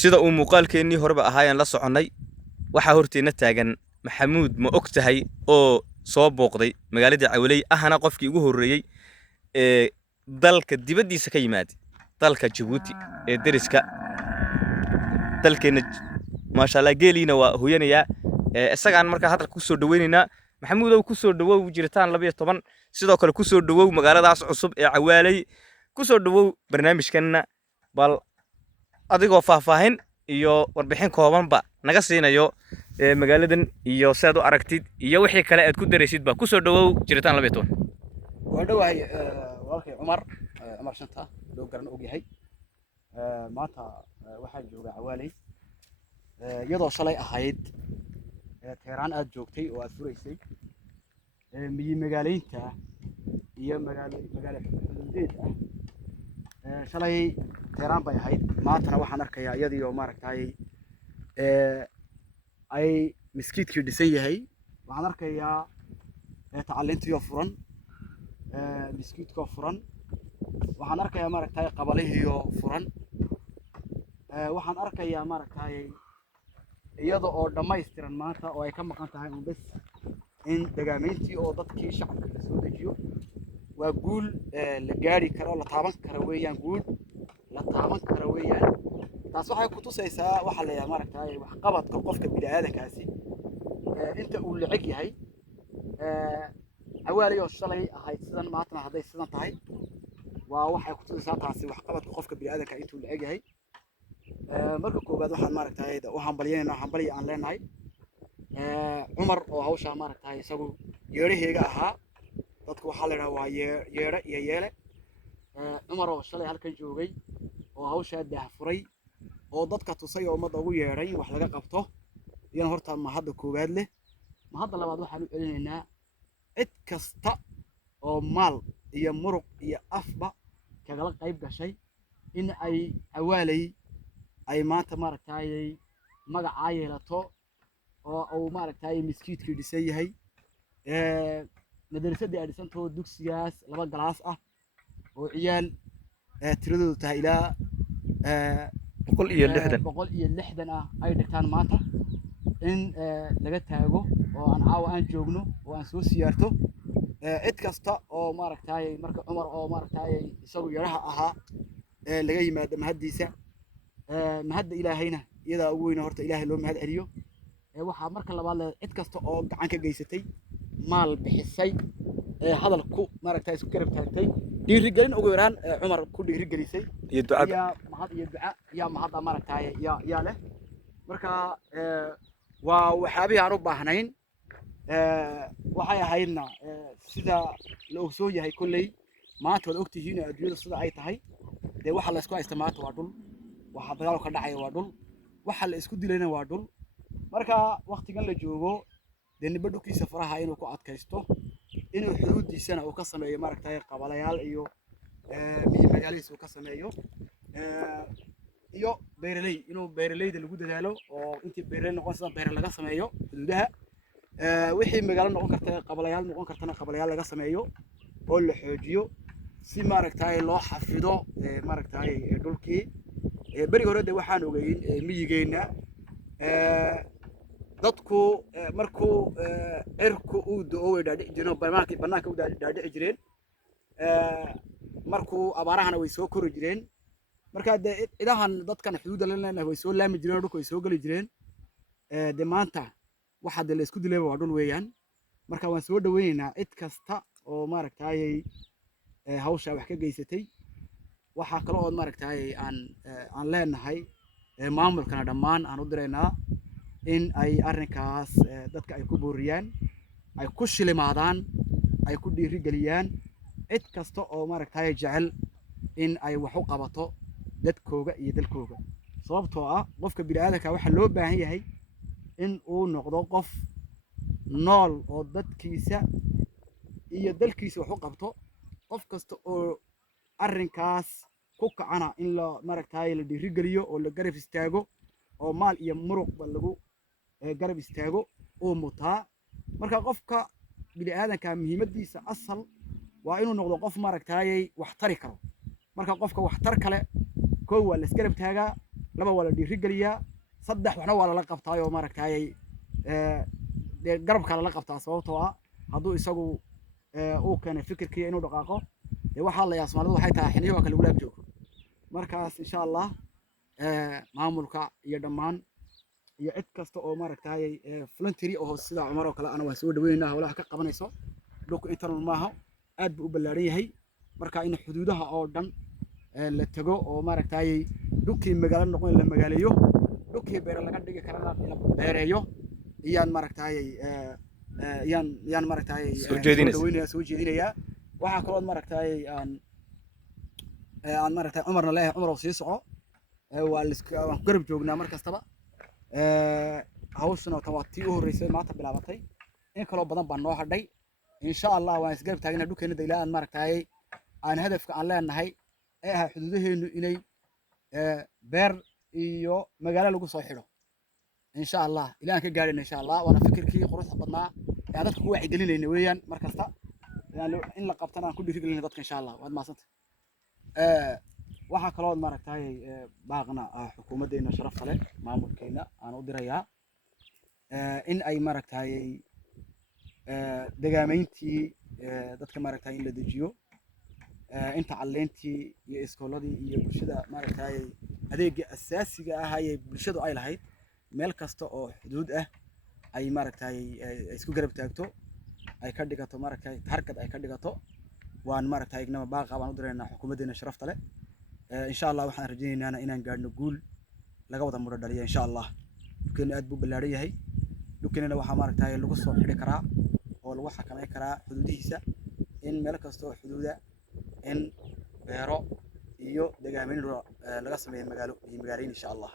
sida uu muuqaalkeennii horeba ahaayeen la soconnay waxaa horteenna taagan maxamuud ma og tahay oo soo booqday magaaladii Cawley ahna qofkii ugu horreeyey ee dalka dibaddiisa ka yimaada dalka Djibouti ee deriska dalkeena maasha Allah geeliina waa hooyanayaa isagaan markaa hadalka ku soo dhaweynaynaa maxamuudow ku soo dhawow jiritaan 12 sidoo kale ku soo dhawow magaaladaas cusub ee Cawley ku soo dhawow barnaamijkanna bal adigoo faahfaahin iyo warbixin koobanba naga siinayo magaaladan iyo saad u aragtid iyo wixii kale aad ku dareysid ba ku soo dhawow jiritaan 12 waa dhawahay walaalkay Umar Shanta loo garan og yahay maanta waxaan joogaa Cawley iyadoo shalay ahayd Teheraan aad joogtay oo aad furaysay magaaleynta iyo magaaleed shalay Teheraan bay ahayd maantana waxaan arkayaa iyadii oo maaragtay ay miskiidkii dhisan yahay waxaan arkayaa tacallintii furan miskiidka furan waxaan arkayaa maaragtay qabalihii furan waxaan arkayaa maaragtay iyada oo dhammaystiran maanta oo ay ka maqan tahay bas in dagaameyntii oo dadkii shacabka la soo dejiyo waa guul la gaari karo la taaban karo weeyaan guul la taaban karo weeyaan taas waxay ku tusaysaa waxa la yahay maaragtay wax qabadka qofka bini'aadankaasi inta uu lacag yahay Cawley oo shalay ahayd sidan maantana haday sidan tahay waa waxay ku tusaysaa taasi wax qabadka qofka bini'aadanka intuu lacag yahay marka koobaad waxaan maaragtay waxaan baliyay aan leenahay Umar oo hawsha maaragtay isagu yeeraheega ahaa dadku waxa la yiraahdaa waa yeera iyo yeele Umar oo shalay halkan joogay oo hawsha daahfuray oo dadka tusay oo umada ugu yeeray wax laga qabto iyana horta ma hadda koobaad leh ma hadda labaad waxaan u celinaynaa cid kasta oo maal iyo muruq iyo afba kaga qayb gashay in ay Cawley ay maanta maaragtay magaca yeelato oo uu maaragtay miskiidkii dhisay yahay madrasadii ay dhisanto dugsigaas laba galaas ah oo ciyaal tiradoodu tahay ilaa 160 ah ay dhigtaan maanta in laga taago oo aan caawa aan joogno oo aan soo siyaarto cid kasta oo maaragtay marka Umar oo maaragtay isagu yaraha ahaa laga yimaado mahadiisa mahad ilaahayna iyada ugu weyn horta ilaahay loo mahad celiyo waxa marka labaad cid kasta oo gacan ka geysatay maal bixisay hadalku maaragtay isku garab taagtay dhiirigelin ugu yaraan Umar ku dhiirigelisay iyo duca ya mahad maaragtay ya leh marka waa waxaabii aan u baahnayn waxay ahaydna sida la ogsoon yahay kulley maanta wada ogtihiin adduunyada sida ay tahay waxa la isku haystaa waa dhul waxa dagaal ka dhacay waa dhul waxa la isku dilayna waa dhul marka waqtigan la joogo nibad dhulkiisa faraha inuu ku adkaysto inuu xuduudiisana uu ka sameeyo maaragtay qabalayaal iyo magaaladiisa uu ka sameeyo iyo beeraley inuu beeraleyda lagu dadaalo oo intii beeraley noqon sida beer laga sameeyo xuduudaha wixii magaalo noqon karta qabalayaal noqon kartana qabalayaal laga sameeyo oo la xoojiyo si maaragtay loo xafido maaragtay dhulkii bari hore waxaan ogeyn miyigeena dadku markuu cirku uu doo way dhaadhici jireen banaanka u dhaadhici jireen markuu abaarahana way soo kori jireen marka idahan dadkan xuduud leenahay way soo laami jireen dhulku way soo gali jireen maanta waxa la isku dilay waa dhul weeyaan marka waan soo dhaweynaynaa cid kasta oo maaragtay hawsha wax ka geysatay waxa kale oo maaragtay aan leenahay maamulkana dhammaan aan u direynaa in ay arrinkaas dadka ay ku booriyaan ay ku shilimaadaan ay ku dhiirigeliyaan cid kasta oo maaragtay jecel in ay wax u qabato dadkooga iyo dalkooga sababtoo ah qofka bini'aadanka waxa loo baahan yahay in uu noqdo qof nool oo dadkiisa iyo dalkiisa wax u qabto qof kasta oo arrinkaas ku kacana in la maaragtay la dhiirigeliyo oo la garab istaago oo maal iyo muruq lagu garab istaago oo mutaa marka qofka bini'aadanka muhiimadiisa asal waa inuu noqdo qof maaragtay wax tari karo marka qofka wax tar kale koo waa la isgarab taagaa laba waa la dhiirigeliyaa saddex waxna waa lala qabtaayoo maaragtay dee garabka lala qabtaa sababtoo ah hadduu isagu uu keenay fikirkii inuu dhaqaaqo dee waxaa la yaa Soomaalidu waxay tahay xiniyo kale walaab joogo markaas insha Allah maamulka iyo dhammaan iyo cid kasta oo maaragtay voluntary oo sida Umar oo kale ana waa soo dhaweynaa hawlaha ka qabanayso dhulku internal maaha aad buu u ballaaran yahay marka in xuduudaha oo dhan la tago oo maaragtay dhulkii magaalo noqon la magaaleeyo dhulkii beer laga dhigi karana la beereeyo iyaan maaragtay yaan maaragtay soo jeedinaya waxa kale oo maaragtay aan maaragtay Umarna leeyahay Umar oo sii soco waan ku garab joognaa mar kastaba hawshana tawaati u horeysay maanta bilaabatay in kale badan baan noo hadhay insha Allah waan isgarab taagnaa dhulkeena daylaan aan maaragtay aan hadafka aan leenahay ee ah xuduudaheenu inay beer iyo magaalo lagu soo xidho insha Allah ilaan ka gaarina insha Allah wana fikirkii quruxda badnaa ee dadku ku wacyi gelinayna weeyaan mar kasta in la qabtana aan ku dhiirigelinay dadka insha Allah waad maasanta waxa kale oo maaragtay baaqna xukuumadeena sharaf leh maamulkeena aan u dirayaa in ay maaragtay deegaameyntii dadka maaragtay in la dejiyo inta caleyntii iyo iskooladii iyo bulshada maaragtay adeegga asaasiga ah ay bulshadu ay lahayd meel kasta oo xuduud ah ay maaragtay isku garab taagto ay ka dhigato maaragtay harkad ay ka dhigato waan maaragtay ignama baaqa baan u diraynaa xukuumadeena sharafta leh insha Allah waxaan rajaynaynaa inaan gaadhno guul laga wada muddo dhaliyo insha Allah dhulkeena aad buu ballaaran yahay dhulkeena waxa maaragtay lagu soo xidhi karaa oo lagu xakameyn karaa xuduudihiisa in meel kasta oo xuduuda in beero iyo deegaameyn laga sameeyo magaalo iyo magaaleyn insha Allah